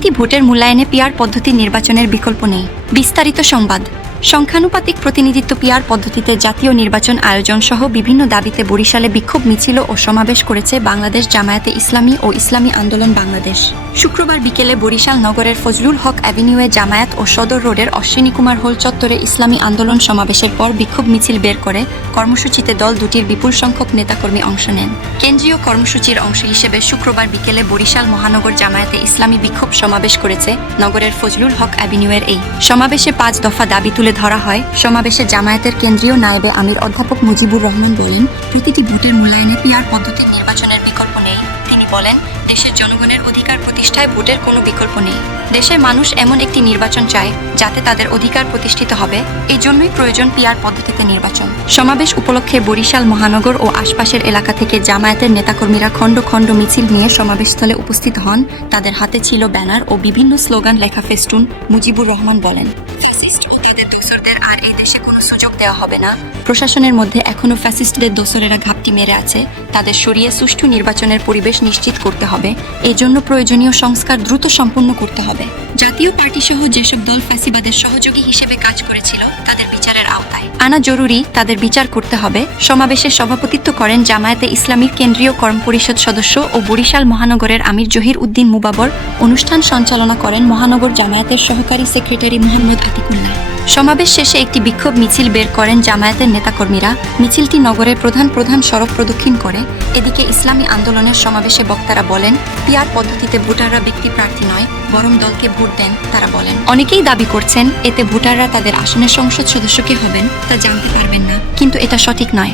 প্রতিটি ভোটের মূল্যায়নে পিয়ার পদ্ধতি নির্বাচনের বিকল্প নেই। বিস্তারিত সংবাদ। সংখ্যানুপাতিক প্রতিনিধিত্ব পিয়ার পদ্ধতিতে জাতীয় নির্বাচন আয়োজন সহ বিভিন্ন দাবিতে বরিশালে বিক্ষোভ, মিছিল ও সমাবেশ করেছে বাংলাদেশ জামায়াতে ইসলামী ও ইসলামী আন্দোলন বাংলাদেশ। শুক্রবার বিকেলে বরিশাল নগরের ফজলুল হক অ্যাভিনিউয়ে জামায়াত ও সদর রোডের অশ্বিনী কুমার হোল চত্বরে ইসলামী আন্দোলন সমাবেশের পর বিক্ষোভ, মিছিল বের করে কর্মসূচিতে দল দুটির বিপুল সংখ্যক নেতাকর্মী অংশ নেন। কেন্দ্রীয় কর্মসূচির অংশ হিসেবে শুক্রবার বিকেলে বরিশাল মহানগর জামায়াতে ইসলামী বিক্ষোভ সমাবেশ করেছে নগরের ফজলুল হক অ্যাভিনিউয়ের এই সমাবেশে পাঁচ দফা দাবি তুলে ধরা হয়। সমাবেশে জামায়াতের কেন্দ্রীয় নায়েবে আমির অধ্যাপক মুজিবুর রহমান বলেন, প্রতিটি ভোটের মূল্যায়নে পিআর পদ্ধতির নির্বাচনের বিকল্প নেই। তিনি বলেন, দেশের জনগণের অধিকার প্রতিষ্ঠায় ভোটের কোনো বিকল্প নেই। দেশের মানুষ এমন একটি নির্বাচন চায়, যাতে তাদের অধিকার প্রতিষ্ঠিত হবে। এই জন্যই প্রয়োজন পিআর পদ্ধতিতে নির্বাচন। সমাবেশ উপলক্ষে বরিশাল, মহানগর ও আশপাশের এলাকা থেকে জামায়াতের নেতাকর্মীরা খণ্ড খণ্ড মিছিল নিয়ে সমাবেশস্থলে উপস্থিত হন। তাদের হাতে ছিল ব্যানার ও বিভিন্ন স্লোগান লেখা ফেস্টুন, মুজিবুর রহমান বলেন। আর এই দেশে কোনো সুযোগ দেওয়া হবে না। প্রশাসনের মধ্যে এখনও ফ্যাসিস্টদের দোসরেরা ঘাপটি মেরে আছে। তাদের সরিয়ে সুষ্ঠু নির্বাচনের পরিবেশ নিশ্চিত করতে হবে। এই জন্য প্রয়োজনীয় সংস্কার দ্রুত সম্পন্ন করতে হবে। জাতীয় পার্টি সহ যেসব দল ফ্যাসিবাদের সহযোগী হিসেবে কাজ করেছিল, তাদের বিচারের আওতায়। আনা জরুরি, তাদের বিচার করতে হবে। সমাবেশে সভাপতিত্ব করেন জামায়াতে ইসলামীর কেন্দ্রীয় কর্ম পরিষদ সদস্য ও বরিশাল মহানগরের আমির জহির উদ্দিন মুবাবর। অনুষ্ঠান সঞ্চালনা করেন মহানগর জামায়াতের সহকারী সেক্রেটারি মোহাম্মদ আতিকুল্লাহ। সমাবেশ শেষে একটি বিক্ষোভ মিছিল বের করেন জামায়াতের নেতাকর্মীরা। মিছিলটি নগরের প্রধান প্রধান সড়ক প্রদক্ষিণ করে। এদিকে ইসলামী আন্দোলনের সমাবেশে বক্তারা বলেন, পিয়ার পদ্ধতিতে ভোটাররা ব্যক্তি প্রার্থী নয়, বরং দলকে ভোট দেন, তারা বলেন। অনেকেই দাবি করছেন, এতে ভোটাররা তাদের আসনের সংসদ সদস্যকে হবেন, তা জানতে পারবেন না। কিন্তু এটা সঠিক নয়।